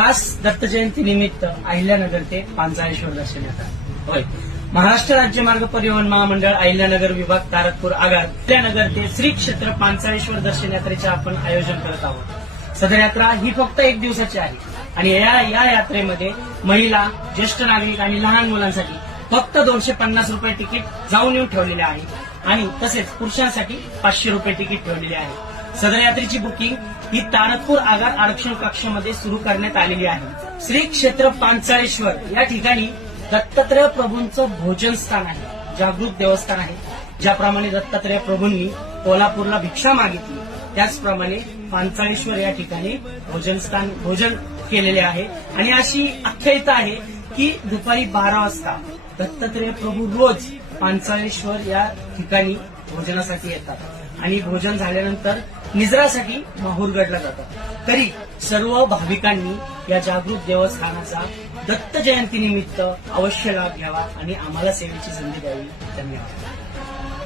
खास दत्त जयंती निमित्त अहिल्यानगर ते पांचाळेश्वर दर्शन येतात. होय, महाराष्ट्र राज्य मार्ग परिवहन महामंडळ अहिल्यानगर विभाग तारकपूर आगार अहिल्यानगर ते श्री क्षेत्र पांचाळेश्वर दर्शन यात्रेचे आपण आयोजन करत आहोत. सदर यात्रा ही फक्त 1 दिवसाची आहे आणि या यात्रेमध्ये महिला, ज्येष्ठ नागरिक आणि लहान मुलांसाठी फक्त 250 रुपये तिकीट जाऊन येऊन ठेवलेले आहे आणि तसेच पुरुषांसाठी 500 रुपये तिकीट ठेवलेले आहे. सदर यात्रेची बुकिंग ही तारकपूर आगार आरक्षण कक्षामध्ये सुरू करण्यात आलेली आहे. श्री क्षेत्र पांचाळेश्वर या ठिकाणी दत्तात्रय प्रभूंचं भोजन स्थान आहे, जागृत देवस्थान आहे. ज्याप्रमाणे दत्तात्रय प्रभूंनी कोल्हापूरला भिक्षा मागितली त्याचप्रमाणे पांचाळेश्वर या ठिकाणी भोजन केलेले आहे आणि अशी आख्यायिका आहे की दुपारी 12 वाजता दत्तात्रय प्रभू रोज पांचाळेश्वर या ठिकाणी भोजनासाठी येतात आणि भोजन झाल्यानंतर निद्रासाठी माहूरगडला जातात. तरी सर्व भाविकांनी या जागृत देवस्थानाचा दत्त जयंती निमित्त अवश्य लाभ घ्यावा आणि आम्हाला सेवेची संधी द्यावी. धन्यवाद.